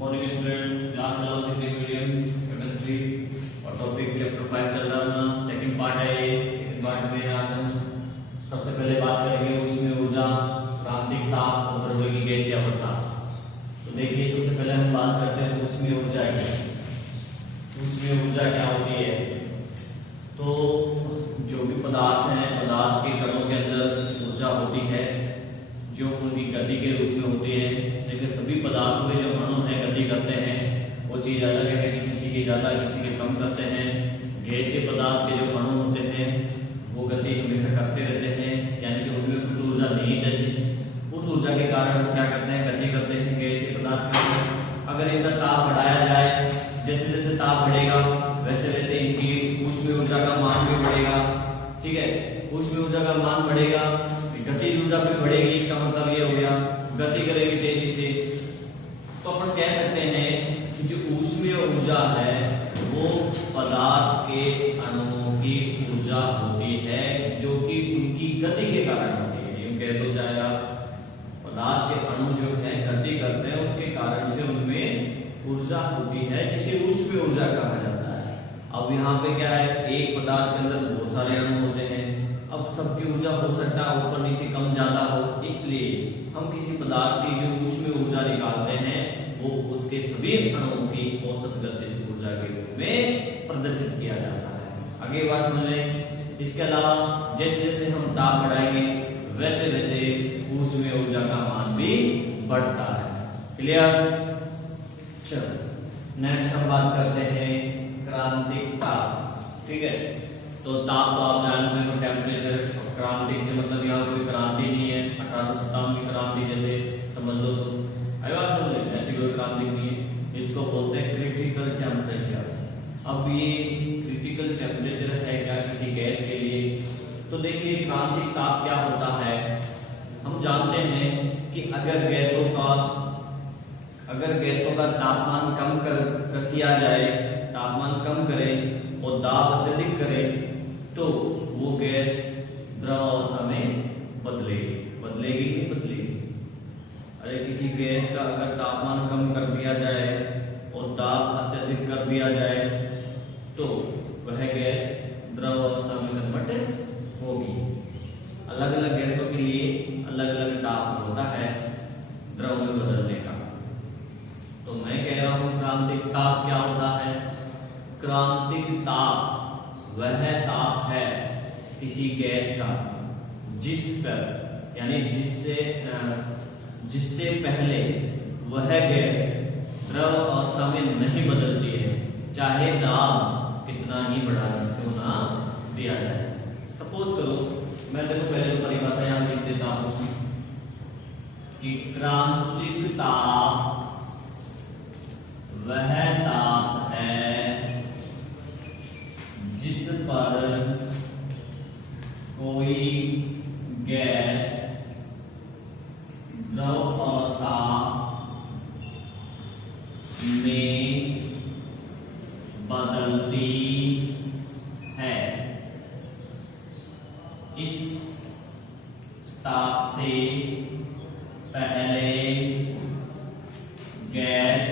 Morning student, class 11th Hindi medium chemistry और topic chapter 5 चल रहा है। सेकंड पार्ट है ये। सेकंड पार्ट में आज हम सबसे पहले बात करेंगे ऊष्मीय ऊर्जा, क्रांतिक ताप और द्रव्य की गैसीय अवस्था। तो देखिए, सबसे पहले हम बात करते हैं ऊष्मीय ऊर्जा की। ऊष्मीय ऊर्जा क्या होती है? तो जो भी पदार्थ हैं, पदार्थ के कणों के अंदर ऊर्जा होती है जो उनकी गति के रूप में होती है। लेकिन सभी पदार्थों के जो अणु हैं गति करते हैं, वो चीज अलग है कि किसी की ज्यादा किसी के कम करते हैं। गैसीय पदार्थ के जो अणु होते हैं वो गति हमेशा करते रहते हैं, यानी कि उनमें कुछ ऊर्जा निहित है, जिस उस ऊर्जा के कारण वो क्या करते हैं, गति करते हैं। गैसीय पदार्थ में अगर इनका ताप बढ़ाया जाए, जैसे जैसे ताप बढ़ेगा वैसे वैसे इनकी ऊष्मीय ऊर्जा का मान भी बढ़ेगा। ठीक है, ऊष्मीय ऊर्जा का मान बढ़ेगा, गतिज ऊर्जा भी बढ़ेगी। इसका मतलब ये हो गया गति करेगी तेजी से। तो अपन कह सकते हैं कि जो ऊष्मीय ऊर्जा है वो पदार्थ के अणुओं की ऊर्जा होती है, जो कि उनकी गति के कारण होती है। यूं कह दो चाहे आप, पदार्थ के अणु जो है गति करते हैं, उसके कारण से उनमें ऊर्जा होती है, जिसे ऊष्मीय ऊर्जा कहा जाता है। अब यहाँ पे क्या है, एक पदार्थ के अंदर बहुत सारे अणु होते हैं। अब सबकी ऊर्जा हो सकता है ऊपर नीचे कम ज्यादा हो, इसलिए हम किसी पदार्थ की जो ऊष्मीय ऊर्जा निकालते हैं वो उसके सभी अणुओं की औसत गतिज ऊर्जा के रूप में प्रदर्शित किया जाता है। आगे बात समझ लें। इसके अलावा जैसे जैसे हम ताप बढ़ाएंगे वैसे वैसे ऊष्मीय ऊर्जा का मान भी बढ़ता है। क्लियर? चलो नेक्स्ट हम बात करते हैं क्रांतिक ताप। ठीक है, तो ताप तो आप जानते हैं टेम्परेचर। क्रांतिक से मतलब यहाँ कोई क्रांति नहीं है, 1857 की क्रांति जैसे समझ लो तुम। ऐसी कोई क्रांति नहीं है। इसको बोलते हैं क्रिटिकल टेम्परेचर। अब ये क्रिटिकल टेम्परेचर है क्या किसी गैस के लिए? तो देखिए, क्रांतिक ताप क्या होता है। हम जानते हैं कि अगर गैसों का तापमान कम कर किया जाए, तापमान कम करें और दाब अत्यधिक करें, तो वो गैस द्रव अवस्था में बदलेगी नहीं बदलेगी? अरे किसी गैस का अगर तापमान कम कर दिया जाए और दाब अत्यधिक कर दिया जाए तो वह गैस द्रव अवस्था में कन्वर्ट होगी। अलग अलग गैसों के लिए अलग अलग ताप होता है द्रव में बदलने का। तो मैं कह रहा हूं क्रांतिक ताप क्या होता है? क्रांतिक ताप वह ताप है किसी गैस का जिस पर, यानी जिससे पहले वह गैस द्रव अवस्था में नहीं बदलती है, चाहे दाब कितना ही बढ़ा क्यों ना दिया जाए। सपोज करो, मैं देखो पहले तो परिभाषा यहां लिख देता हूं कि क्रांतिक ताप वह ताप है जिस पर कोई गैस द्रव अवस्था में बदलती है। इस ताप से पहले गैस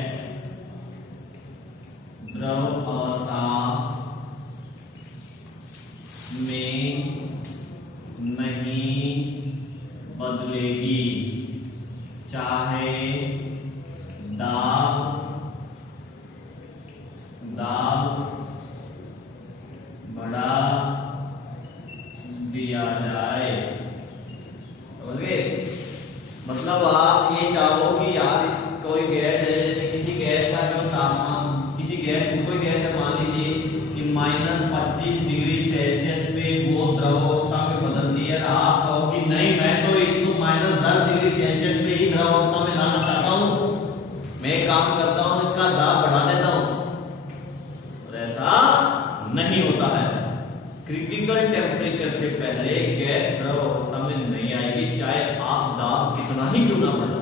द्रव अवस्था में नहीं बदलेगी, चाहे दाब बढ़ा दिया जाए। समझ गए? मतलब आप ये चाहो कि यार इस कोई गैस है, जैसे किसी गैस का जो तापमान, किसी गैस कोई गैस है, मान लीजिए कि -25 डिग्री सेल्सियस पे वो द्रव अवस्था में बदलती है। आप कहो कि नहीं, मैं तो इसको -10 डिग्री सेल्सियस पे ही द्रव अवस्था में लाना चाहता हूं, मैं काम करता हूं, इसका दाब बढ़ा देता हूं। और ऐसा नहीं होता है। क्रिटिकल टेम्परेचर से पहले गैस द्रव अवस्था में नहीं आएगी, चाहे आप दाब कितना ही क्यों ना बढ़ा।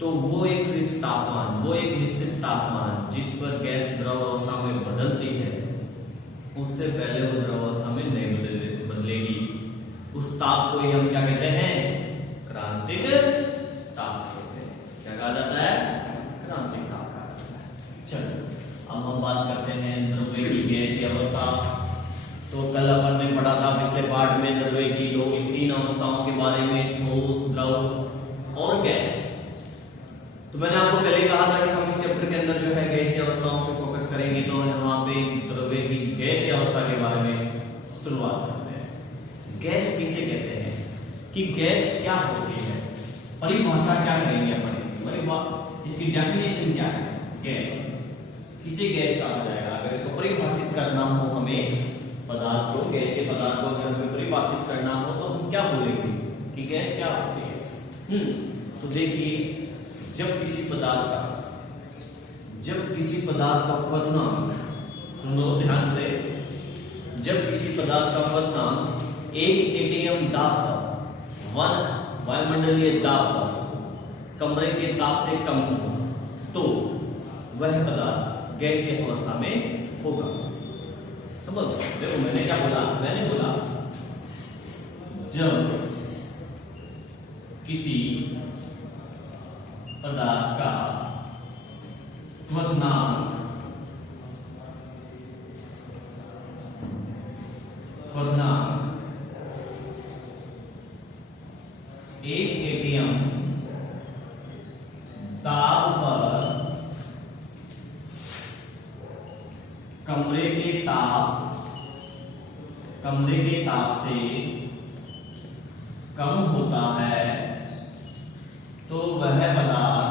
तो वो एक फिक्स तापमान, वो एक निश्चित तापमान जिस पर गैस द्रव अवस्था में बदलती है, उससे पहले वो द्रव अवस्था में नहीं बदलेगी। उस ताप को ही हम क्या कहते हैं? क्रांतिक ताप कहते हैं। क्या कहा जाता है? हैं द्रव्य की गैसीय अवस्था। तो कल अपन ने पढ़ा था पिछले पार्ट में द्रव्य की तीन अवस्थाओं के बारे में, ठोस, द्रव और गैस। तो मैंने आपको पहले कहा था कि हम इस चैप्टर के अंदर जो है गैसीय अवस्थाओं पे फोकस करेंगे, तो वहां पे द्रव्य की गैसीय अवस्था के बारे में शुरुआत करते हैं। गैस किसे कहते हैं, कि गैस क्या होती है, परिभाषा क्या करेंगे अपन इसकी डेफिनेशन क्या है। गैस किसे गैस कहा जाएगा, अगर इसको परिभाषित करना हो हमें, पदार्थ को, गैसीय पदार्थ को अगर हमें परिभाषित करना हो तो हम क्या बोलेंगे कि गैस क्या होती है। तो देखिए, जब किसी पदार्थ का क्वथनांक, सुनो ध्यान से, जब किसी पदार्थ का क्वथनांक 1 एटीएम दाब पर, 1 वायुमंडलीय दाब पर कमरे के ताप से कम हो, तो वह पदार्थ गैसीय अवस्था में होगा। समझ देखो, मैंने क्या बोला, मैंने बोला जब किसी पदार्थ का क्वथनांक 1 एटीएम ताप पर कमरे के ताप से कम होता है, तो वह पदार्थ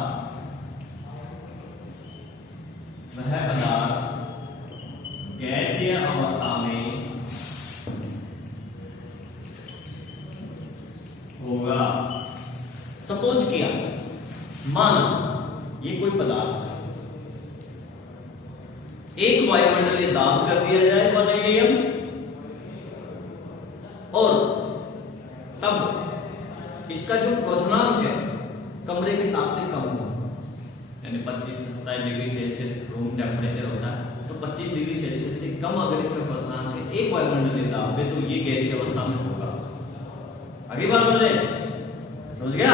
गैसीय अवस्था में होगा। सपोज किया, माना ये कोई पदार्थ है, एक वायुमंडलीय दाब कर दिया जाए 1 एटीएम, और तब इसका जो क्वथनांक है कमरे के ताप से कम हो, यानी 25 से 27 डिग्री सेल्सियस रूम टेम्परेचर होता है, तो 25 डिग्री सेल्सियस से कम अगर इसका क्वथनांक है एक वायुमंडलीय दाब पे, तो ये गैसीय अवस्था में होगा। अगली बात समझ गया?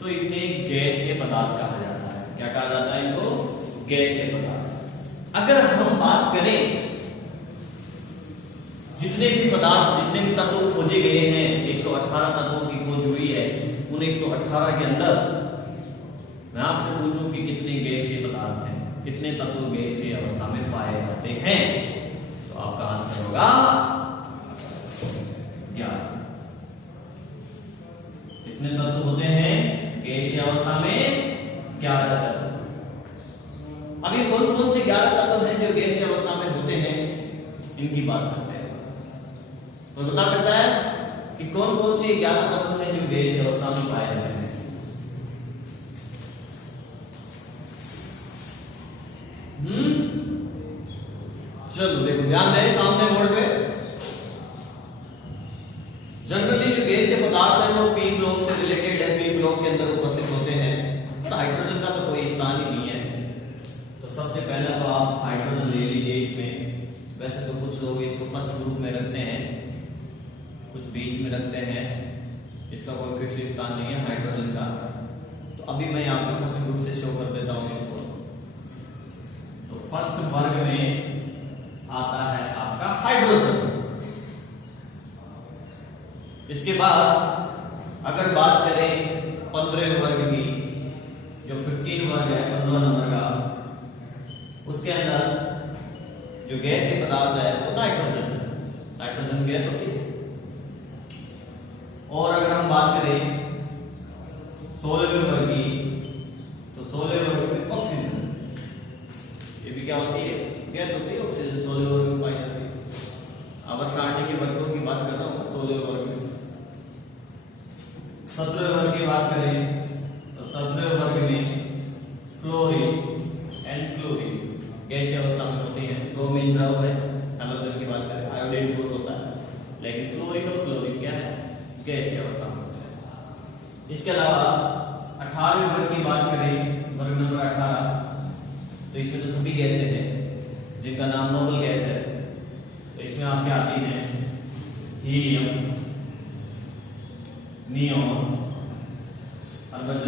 तो इन्हें एक गैसीय पदार्थ कहा जाता है। क्या कहा जाता है इनको? गैसीय पदार्थ। अगर हम बात करें जितने भी तत्व खोजे गए हैं, 118 तत्वों की खोज हुई है, उन 118 के अंदर मैं आपसे पूछूं कि कितने गैसीय पदार्थ हैं, कितने तत्व गैसीय अवस्था में पाए जाते हैं, तो आपका आंसर होगा 11। कितने तत्व होते हैं गैसीय अवस्था में? 11 तत्व। अब ये कौन कौन से 11 तत्व हैं जो गैसीय अवस्था में होते हैं, इनकी बात करते हैं। कोई बता सकता है कि कौन कौन से 11 तत्व हैं जो गैसीय अवस्था में पाए जाते हैं? चलो देखो, ध्यान दें सामने बोर्ड पे। जनरली जो गैसीय पदार्थ है वो पी ब्लॉक से रिलेटेड है, पी ब्लॉक के अंदर उपस्थित होते हैं। तो हाइड्रोजन का तो कोई स्थान ही नहीं है, तो सबसे पहला तो आप हाइड्रोजन ले लीजिए इसमें। वैसे तो कुछ लोग इसको फर्स्ट ग्रुप में रखते हैं, कुछ बीच में रखते हैं, इसका कोई फिक्स स्थान नहीं है हाइड्रोजन का। तो अभी मैं आपको फर्स्ट ग्रुप से शो कर देता हूं इसको। तो फर्स्ट वर्ग में आता है आपका हाइड्रोजन। इसके बाद अगर बात करें 15वें वर्ग की, जो 15 वर्ग है 15 नंबर का, उसके अंदर जो गैसीय पदार्थ है वो नाइट्रोजन गैस होती है। और अगर हम बात करें 16वें वर्ग की, तो 16वें वर्ग में ऑक्सीजन, ये भी क्या होती है? गैस होती है। ऑक्सीजन 16वें वर्ग में पाई जाती है। अब स्टार्टिंग के वर्गों की बात कर रहा हूं, 16वें वर्ग में। 17वें वर्ग की बात करें तो 17वें वर्ग में फ्लोरीन एंड क्लोरीन गैसीय अवस्था में होती है। ब्रोमीन द्रव है, हैलोजन की बात करें आयोडीन ठोस होता है, लेकिन फ्लोरीन और क्लोरीन क्या है? गैसीय अवस्था में होते हैं। इसके अलावा 18वें वर्ग की बात करें, वर्ग नंबर 18, तो इसमें तो सभी गैसें हैं जिनका नाम नोबल गैस है। तो इसमें आपके आती हैं हीलियम, नियोन, आर्गन,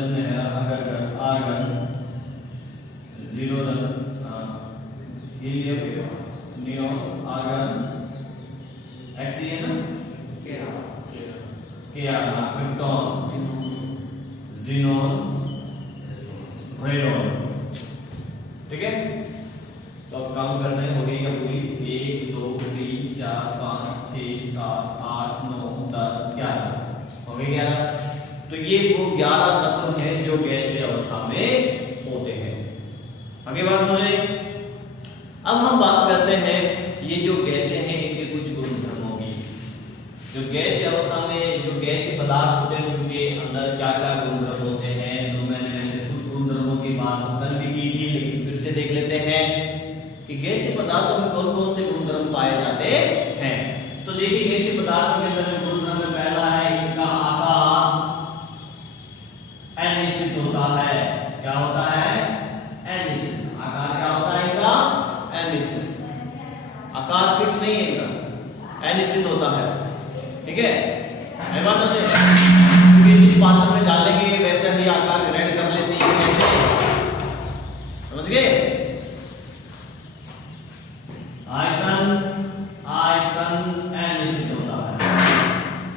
जीरोधन, helium, neon, argon, oxygen, krypton, xenon, radon. ठीक है, तो अब काम करना है, हो गई क्या पूरी? 1 2 3 4 5 6 7 8 9 10 11 हो गए 11। तो ये वो 11 तत्व हैं जो गैसीय अवस्था में होते हैं। आगे बात समझे। अब हम बात करते हैं ये जो गैसें हैं इनके कुछ गुणधर्मों की। जो गैसीय अवस्था में जो गैसीय पदार्थ होते हैं उनके अंदर क्या क्या गुणधर्म होते हैं, तो मैंने कुछ गुणधर्मों की बात कल भी की थी, लेकिन फिर से देख लेते हैं कि गैसीय पदार्थों में कौन कौन से गुणधर्म पाए जाते हैं। तो देखिए गैसीय पदार्थों के अंदर गुणधर्म में पहला है इनका आकार अनिश्चित होता है। क्या होता है? अनिश्चित। आकार क्या होता है इनका? अनिश्चित। आकार फिक्स नहीं है इनका, अनिश्चित होता है। ठीक है, है बात समझे? क्योंकि जिस पात्र में डालेंगे वैसे ही आकार ग्रहण कर लेती है। कैसे? समझ गए? आयतन अनिश्चित होता है।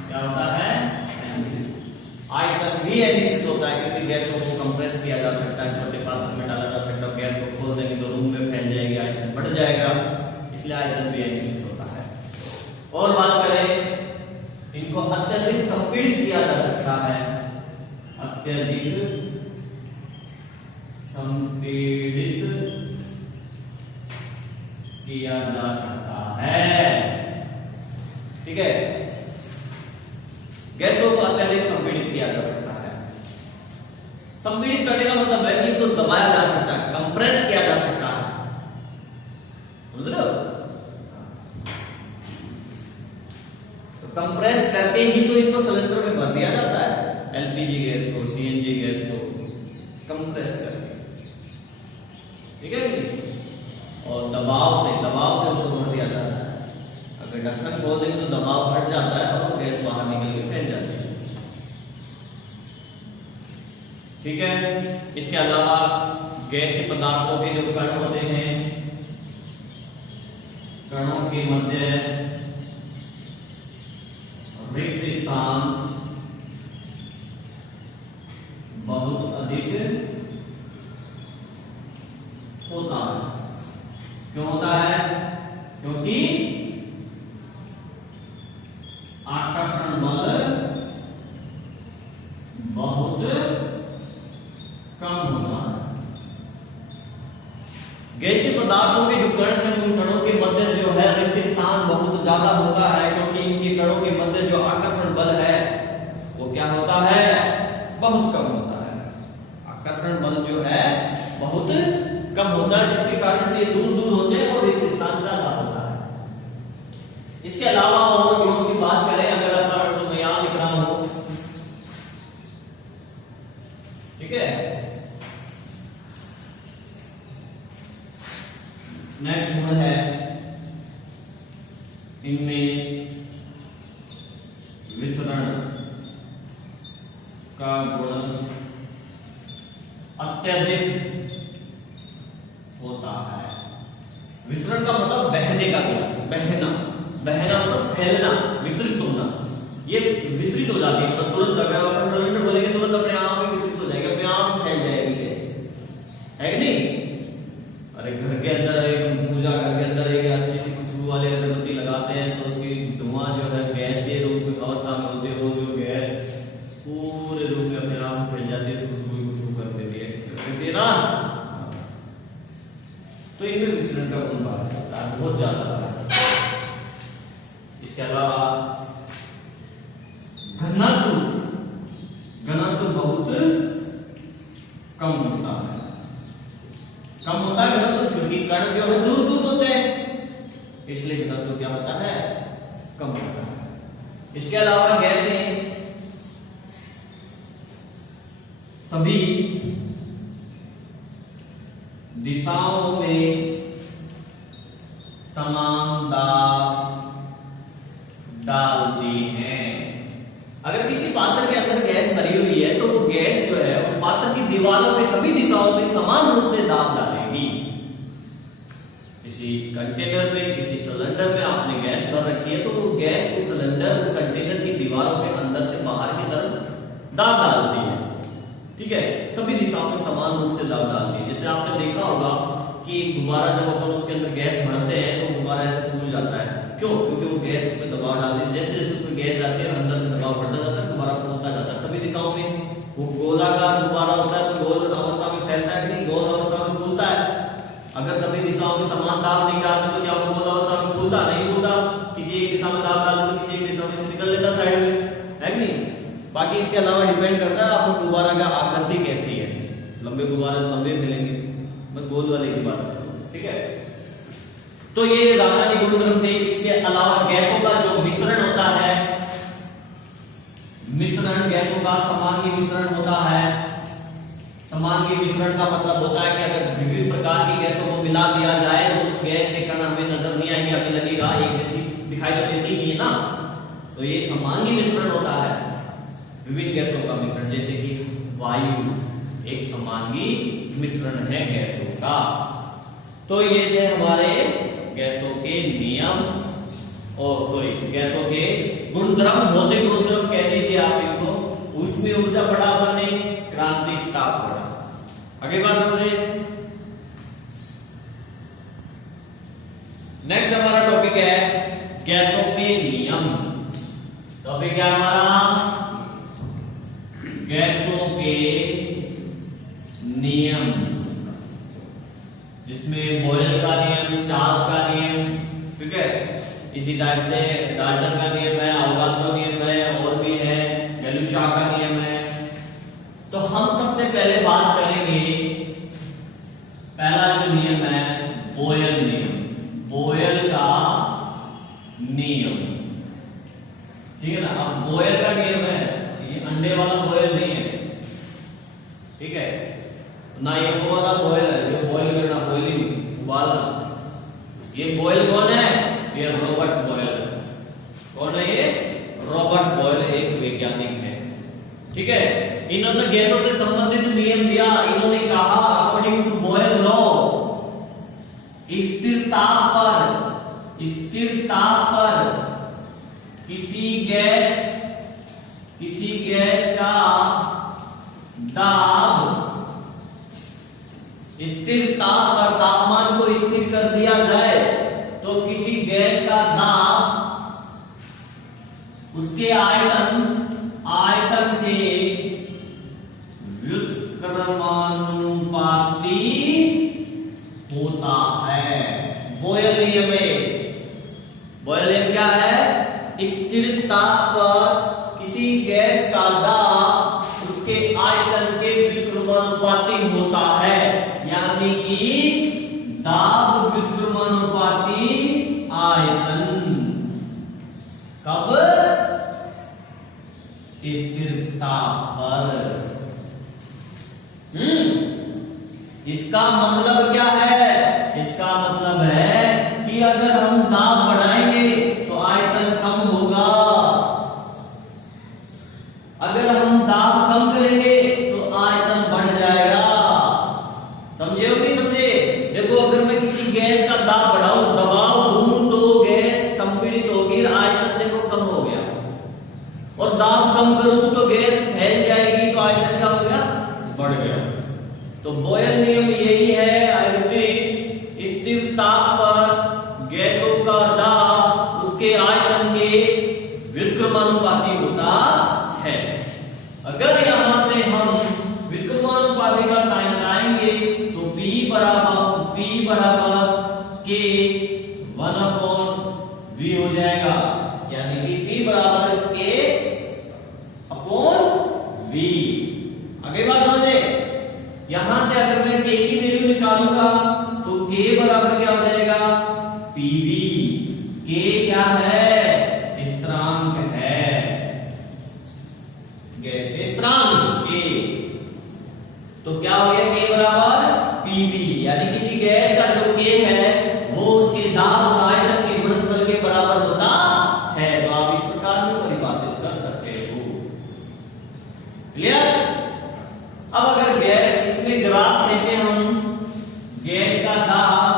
क्या होता है? अनिश्चित। आयतन भी अनिश्चित होता है क्योंकि गैसों को कंप्रेस किया जा सकता है, छोटे पात्र में डाला जा सकता है। गैस को खोल देंगे तो रूम में फैल जाएगी, आयतन बढ़ जाएगा, इसलिए आयतन भी अनिश्चित होता है। और बात करें, इनको अत्यधिक संपीड़ित किया जा सकता है। अत्यधिक संपीड़ित किया जा सकता है। ठीक है, गैसों को अत्यधिक संपीड़ित किया जा सकता है। संपीड़ित करने का मतलब है कि इनको दबाया जा सकता है, कंप्रेस किया जा सकता है। समझ रहे हो? तो कंप्रेस करके ही तो इनको सिलेंडर में भर दिया जाता है। एलपीजी गैस को, सीएनजी गैस को कंप्रेस करके, ठीक है, और दबाव से उसको भर दिया जाता है। अगर ढक्कन खोल देंगे तो दबाव हट जाता है और गैस बाहर निकल के फैल जाती है। ठीक है, इसके अलावा गैसीय पदार्थों के जो कण होते हैं, कणों के मध्य रिक्त स्थान बहुत अधिक होता है। क्यों होता है? क्योंकि आकर्षण बल बहुत कम होता है। गैसीय पदार्थों के जो कण हैं उन कणों के मध्य जो है रिक्त स्थान बहुत ज्यादा होता है, क्योंकि इनके कणों के मध्य जो आकर्षण बल है वो क्या होता है? बहुत कम होता है। आकर्षण बल जो है बहुत कम होता है, जिसके कारण से दूर दूर होते हैं और रिक्त स्थान ज्यादा होता है। इसके अलावा और गुणों की बात करें, अगर अपन तो मैं यहां लिख रहा हूं, ठीक है, नेक्स्ट गुण है इनमें विसरण का गुण अत्यधिक होता है। विसरण का मतलब बहने का गुण, बहना मतलब फैलना, विस्तृत होना। ये विस्तृत हो जाती है, मतलब तुरंत अगर अपन सिलेंडर बोलेंगे तुरंत अपने आप में विस्तृत हो जाएगी, अपने आप फैल जाएगी गैस, है कि नहीं? अरे घर के अंदर एक पूजा, घर के अंदर एक अच्छी सी खुशबू वाले अगरबत्ती लगाते हैं तो उसकी धुआं जो है गैस के रूप अवस्था में होते हो, जो गैस पूरे रूप में अपने आप फैल जाती है, खुशबू कर देती है ना। तो इनमें विसरण का गुण बहुत ज्यादा है। इसके अलावा घनत्व बहुत कम होता है। घनत्व क्योंकि कण जो है दूर दूर होते हैं, इसलिए घनत्व क्या होता है? कम होता है। इसके अलावा गैसें सभी दिशाओं में समान दाब डालती हैं। अगर किसी पात्र के अंदर गैस भरी हुई है तो वो गैस जो है उस पात्र की दीवारों पे सभी दिशाओं में समान रूप से दाब डालेगी। किसी कंटेनर में, किसी सिलेंडर में आपने गैस भर रखी है, तो वो गैस उस सिलेंडर, उस कंटेनर की दीवारों पे अंदर से बाहर की तरफ दाब डालती है। ठीक है, सभी दिशाओं में समान रूप से दाब डालती है। जैसे आपने देखा होगा कि गुब्बारा जब अपन उसके अंदर गैस भरते हैं तो गुब्बारा ऐसे फूल जाता है। क्यों? क्योंकि वो गैस उसमें दबाव डालती है। जैसे जैसे उसमें गैस जाती है अंदर से दबाव बढ़ता जाता है, गुब्बारा फूलता जाता है। सभी दिशाओं में वो गोलाकार गुब्बारा होता है तो गोल अवस्था में फैलता है कि नहीं, गोल अवस्था में फूलता है। अगर सभी दिशाओं में समान दाब नहीं डालते तो क्या वो गोल अवस्था में फूलता? नहीं फूलता। किसी एक दिशा में दाब डालते तो किसी एक दिशा में से निकल लेता साइड में, है कि नहीं? बाकी इसके अलावा डिपेंड करता है आपको गुब्बारा का आकृति कैसी है। लंबे गुब्बारे लंबे मिलेंगे, मैं गोल वाले की बात कर रहा हूं। ठीक है, तो ये रासायनिक गुणधर्म थे। इसके अलावा गैसों का जो मिश्रण होता है, मिश्रण गैसों का समांगी मिश्रण होता है। समांगी मिश्रण का मतलब होता है कि अगर विभिन्न प्रकार की गैसों को मिला दिया जाए तो उस गैस के कण हमें नजर नहीं आएंगे, हमें लगेगा एक जैसी दिखाई तो देती नहीं है ना, तो ये समांगी मिश्रण होता है। विभिन्न गैसों का मिश्रण, जैसे कि वायु एक समांगी मिश्रण है गैसों का। तो ये थे हमारे गैसों के नियम और सॉरी गैसों के गुणधर्म, भौतिक गुणधर्म कह दीजिए आप इनको। उसमें ऊर्जा बढ़ा हुआ नहीं, क्रांतिक ताप बढ़ा। आगे बात समझे। नेक्स्ट हमारा टॉपिक है गैसों के नियम। टॉपिक है हमारा गैसों के नियम, जिसमें बॉयल का नियम, चार्ल्स का नियम, ठीक है, इसी टाइप से डाल्टन का नियम है, अवगास्टो नियम है, और भी है, गैलुशा का नियम है। तो हम सबसे पहले बात करेंगे, पहला जो नियम है बॉयल नियम, बॉयल का नियम। ठीक है ना। अब बॉयल का नियम है, ये अंडे वाला बॉयल नहीं है, ठीक है ना, ये वो वाला बॉयल है जो बॉयल करना, बॉइलिंग उबालना। ये बॉयल कौन है? ये रॉबर्ट बॉयल। कौन है ये? रॉबर्ट बॉयल एक वैज्ञानिक है। ठीक है, इन्होंने गैसों से संबंधित नियम दिया। इन्होंने कहा अकॉर्डिंग टू बॉयल लॉ, स्थिर ताप पर किसी गैस का दाब, स्थिर ताप पर तापमान को स्थिर कर दिया जाए तो किसी गैस का दाब उसके आयतन के व्युत्क्रमानुपाती होता है। बॉयल नियम क्या है? स्थिर ताप पर किसी गैस का दाब उसके आयतन के व्युत्क्रमानुपाती होता है, यानी कि दाब व्युत्क्रमानुपाती आयतन। कब? स्थिर ताप पर। इसका मतलब क्या है? इसका मतलब है कि अगर हम दाब बढ़ाएंगे तो आयतन कम होगा, अगर हम दाब कम करेंगे तो आयतन बढ़ जाएगा। समझे हो नहीं समझे? देखो, अगर मैं किसी गैस का दाब बढ़ाऊं, दबाव दूं, तो गैस संपीड़ित होगी, आयतन देखो कम हो गया, और दाब कम करूं तो गैस फैल जाएगी, तो आयतन क्या हो गया? बढ़ गया। तो बॉयल नियम यही है, आई रिपीट, स्थिर ताप पर गैसों का दाब उसके आयतन के व्युत्क्रमानुपाती होता है। अगर यहां से हम व्युत्क्रमानुपाती का साइन लाएंगे तो P बराबर K 1/V हो जाएगा, यानी कि P बराबर K अपॉन V। आगे बात समझे। यहां से अगर मैं K की वैल्यू निकालूंगा तो K बराबर क्या हो जाएगा? PV। K क्या है? स्थिरांक है, गैस स्थिरांक K। तो क्या हो गया? K बराबर PV, यानी किसी गैस का जो K है वो उसके दाब और आयतन के गुणनफल के बराबर होता है। तो आप इस प्रकार में परिभाषित कर सकते हो। क्लियर? अब अगर गैस, इसमें ग्राफ नीचे हम गैस का दाब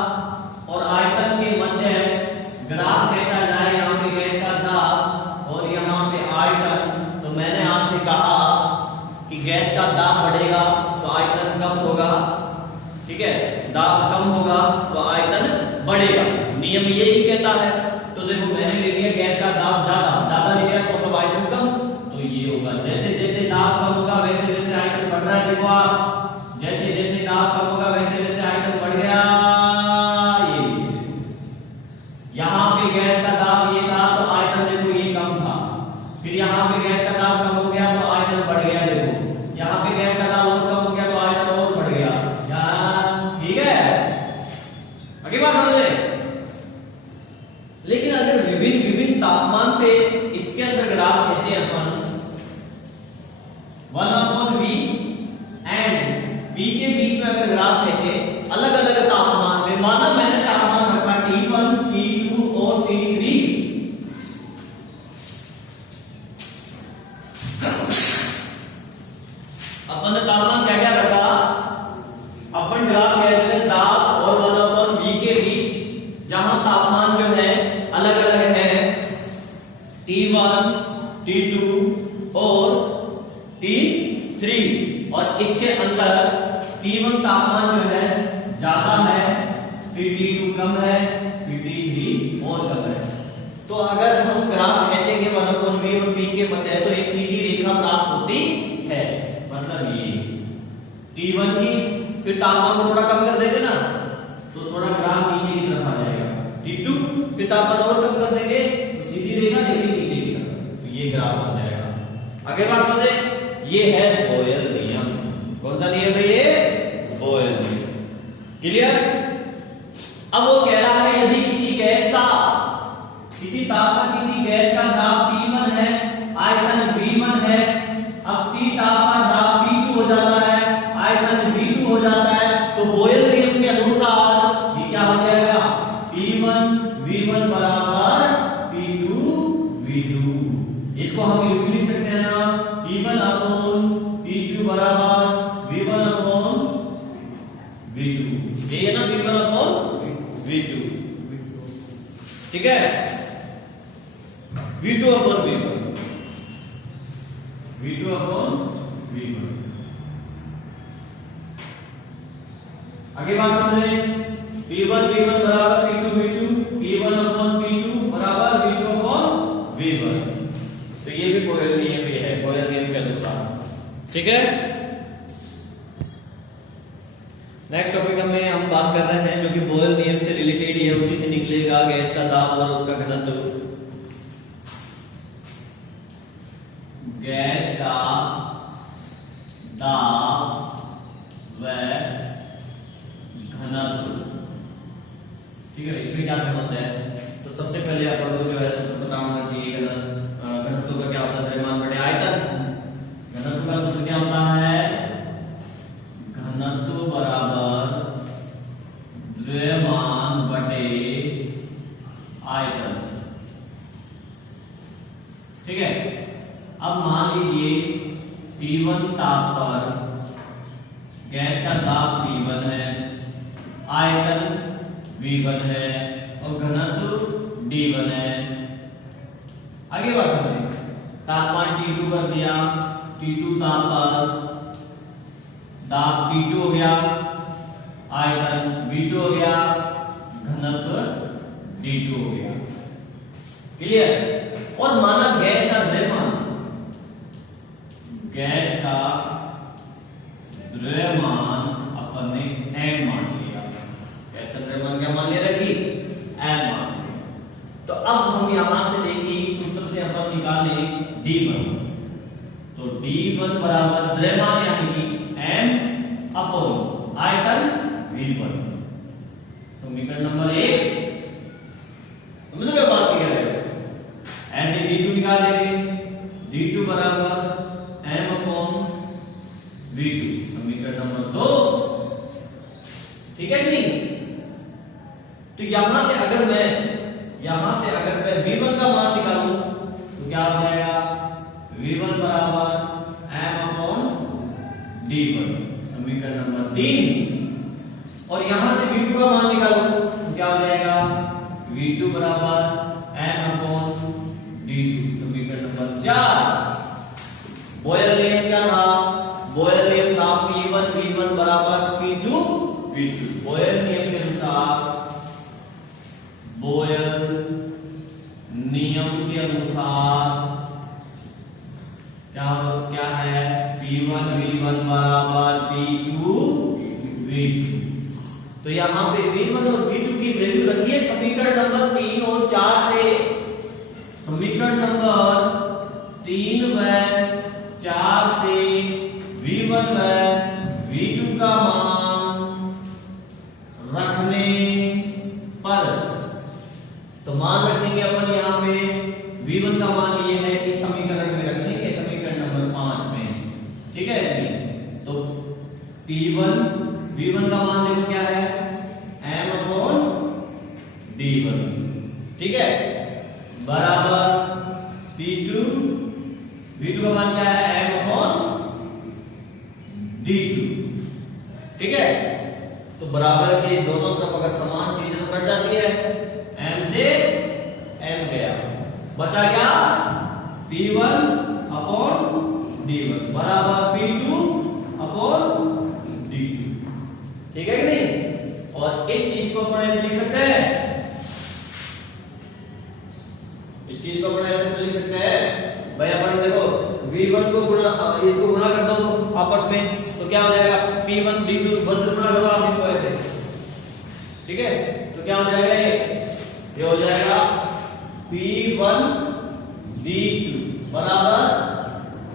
और आयतन दाब बढ़ेगा तो आयतन कम होगा, ठीक है, दाब कम होगा तो आयतन बढ़ेगा, नियम यही कहता है। तो देखो मैंने ले लिया गैस का दाब ज्यादा ले लिया तो मतलब आयतन कम, तो ये होगा जैसे जैसे दाब कम होगा वैसे वैसे आयतन बढ़ रहा है। देखो आप जैसे जैसे दाब कम होगा वैसे वैसे आयतन बढ़ गया। यहाँ पे गैस का दाब ये था तो आयतन देखो ये कम था, फिर यहाँ पे गैस का दाब कम हो गया तो आयतन बढ़ गया। देखो यहाँ पे गैस का दाब और कम हो गया तो आयतन और बढ़ गया। यहाँ ठीक है, आगे बात समझे। लेकिन अगर विभिन्न विभिन्न तापमान पे इसके अंदर ग्राफ खींचे अपन 1/v एंड v के बीच में अगर ग्राफ खींचे अलग अलग तापमान पे, माना मैंने तापमान रखा T1, T2 और T3, अपन ने तापमान क्या क्या रखा, अपन ग्राफ खींचते दाब और 1/v के बीच जहां तापमान जो है अलग अलग है T1, T2 और T3, और इसके अंदर T1 तापमान जो है ज्यादा है, फिर T2 कम है, फिर T3 और कम है। तो अगर हम ग्राफ खींचेंगे 1/v और p के मध्य तो एक सीधी रेखा प्राप्त होती है। मतलब ये T1 की फिर तापमान को थोड़ा कम कर देंगे ना तो थोड़ा ग्राफ नीचे की तरफ आ जाएगा, T2 फिर तापमान और कम कर देंगे तो सीधी रेखा लेकिन नीचे की तरफ, तो ये ग्राफ बन जाएगा। आगे बात समझे, ये है बोयल नियम। कौन सा नियम है ये? बोयल नियम। क्लियर? अब वो कह रहा है यदि किसी गैस का किसी तापमान किसी गैस का दाब P1 है, आयतन V1 है, अब T तापमान दाब P2 हो जाता है, आयतन V2 हो जाता है, तो बोयल नियम के अनुसार ये क्या हो जाएगा, P1 V1 बराबर P2 V2। इसको हम यूं भी लिख सकते हैं ना, P1 अपॉन P2 बराबर V1 अपॉन V2। ये है ना V1 अपॉन V2, ठीक है, V2 upon V1, V2 upon V1। आगे बात समझे, P1 V1 बराबर P2 V2, P1 upon P2 बराबर V2 अपॉन V1। तो ये भी बोयल नियम ही है, बोयल नियम के अनुसार, ठीक है। नेक्स्ट टॉपिक हम बात कर रहे हैं जो कि बोयल नियम से रिलेटेड है, उसी से निकलेगा गैस का दाब और उसका घनत्व। गैस का दाब व घनत्व, ठीक है, इसमें क्या संबंध है? तो सबसे पहले अपन को जो है सूत्र पता होना चाहिए, घनत्व का क्या होता है, द्रव्यमान बटे आयतन। घनत्व का सूत्र क्या होता है, घनत्व बराबर द्रव्यमान बटे आयतन, ठीक है। अब मान लीजिए T1 ताप पर गैस का दाब P1 है, आयतन V1 है और घनत्व D1 है। आगे बात समझिए, तापमान T2 कर दिया, T2 ताप पर दाब P2 हो गया, आयतन V2 हो गया, घनत्व D2 हो गया। क्लियर? और माना गैस का द्रव्यमान, गैस का द्रव्यमान अपन ने m मान लिया, गैस का द्रव्यमान क्या मान लिया रखी, m मान लिया। तो अब हम यहां से देखिए इस सूत्र से अपन निकाले D1, तो D1 बराबर द्रव्यमान यानी कि m अपॉन आयतन V1। समीकरण नंबर 1 समझ रहे हो बात की करें, ऐसे D2 निकालेंगे, D2 बराबर m अपॉन V2, समीकरण नंबर 2, ठीक है कि नहीं। तो यहां से अगर मैं V1 का मान निकालूं तो क्या हो जाएगा, V1 बराबर m अपॉन D1, समीकरण नंबर 3। और यहां से V2 का मान निकालूं तो क्या हो जाएगा, V2 बराबर m अपॉन D2, समीकरण नंबर 4। बोयल नियम क्या था, बोयल V2। बोयल नियम के अनुसार, बोयल नियम के अनुसार क्या है, P1 V1 बराबर P2 V2। तो यहां पे V1 और V2 की वैल्यू रखिए समीकरण नंबर 3 और 4 से। समीकरण नंबर 3 व 4 से V1 व V2 का मान रखने पर, तो मान रखेंगे अपन यहां पे V1 का मान ये है, इस समीकरण में रखेंगे, समीकरण नंबर 5 में, ठीक है। तो P1 V1 का मान देखो क्या है, m/d1, ठीक है, बराबर P2 V2 का मान क्या है, m/d2, ठीक है। तो बराबर के दोनों तरफ अगर समान चीजें तो कट जाती है, m से m गया, बचा क्या, P1/d1 बराबर P2/d2, ठीक है कि नहीं। और इस चीज को अपन ऐसे लिख सकते हैं, इस चीज को अपन ऐसे लिख सकते हैं भाई, अपन देखो V1 को गुणा, इसको गुणा कर दो आपस में, तो क्या हो जाएगा, P1/d2 गुणा करो आप इनको ऐसे, ठीक है। तो क्या हो जाएगा, ये हो जाएगा P1/d2 बराबर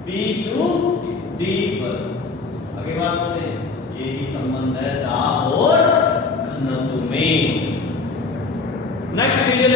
P2/d1। आगे बात करते हैं, ये ही संबंध है दाब और घनत्व में। Next video